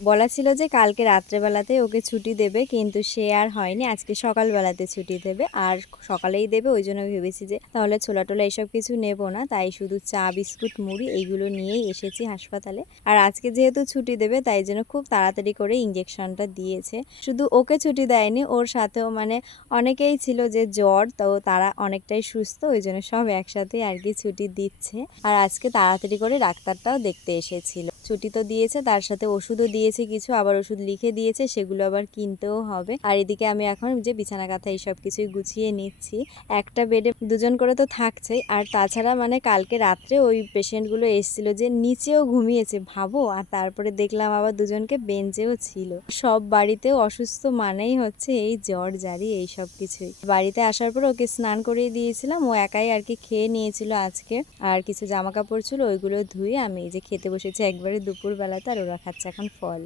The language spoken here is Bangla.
বলা ছিল যে কালকে রাত্রেবেলাতে ওকে ছুটি দেবে, কিন্তু সে আর হয়নি। আজকে সকালবেলাতে ছুটি দেবে, আর সকালেই দেবে। ওই জন্য ভেবেছি যে তাহলে ছোলা টোলা এসব কিছু নেব না। তাই শুধু চা, বিস্কুট, মুড়ি এইগুলো নিয়েই এসেছি হাসপাতালে। আর আজকে যেহেতু ছুটি দেবে, তাই জন্য খুব তাড়াতাড়ি করে ইঞ্জেকশনটা দিয়েছে। শুধু ওকে ছুটি দেয়নি, ওর সাথেও মানে অনেকেই ছিল যে জ্বর, তো তারা অনেকটাই সুস্থ, ওই জন্য সব একসাথে আর কি ছুটি দিচ্ছে। আর আজকে তাড়াতাড়ি করে ডাক্তারটাও দেখতে এসেছিল। ছুটি তো দিয়েছে, তার সাথে ওষুধও দিয়েছে কিছু, আবার ওষুধ লিখে দিয়েছে, সেগুলো আবার কিনতেও হবে। আর এদিকে আমি এখন যে বিছানা কাঁথা এইসব কিছুই গুছিয়ে নিচ্ছি। একটা বেডে দুজন করে তো থাকছেই, আর তাছাড়া মানে কালকে রাত্রে ওই পেশেন্টগুলো এসেছিল যে নিচেও ঘুমিয়েছে, ভাবো? আর তারপরে দেখলাম আবার দুজনকে বেঞ্চেও ছিল। সব বাড়িতেও অসুস্থ মানেই হচ্ছে এই জ্বর, জারি, এই সব কিছুই। বাড়িতে আসার পর ওকে স্নান করিয়ে দিয়েছিলাম, ও একাই আর কি খেয়ে নিয়েছিল আজকে। আর কিছু জামা কাপড় ছিল, ওইগুলো ধুয়ে আমি এই যে খেতে বসেছি, একবারে দুপুর বেলাতে আর ওরা খাচ্ছে এখন ফল।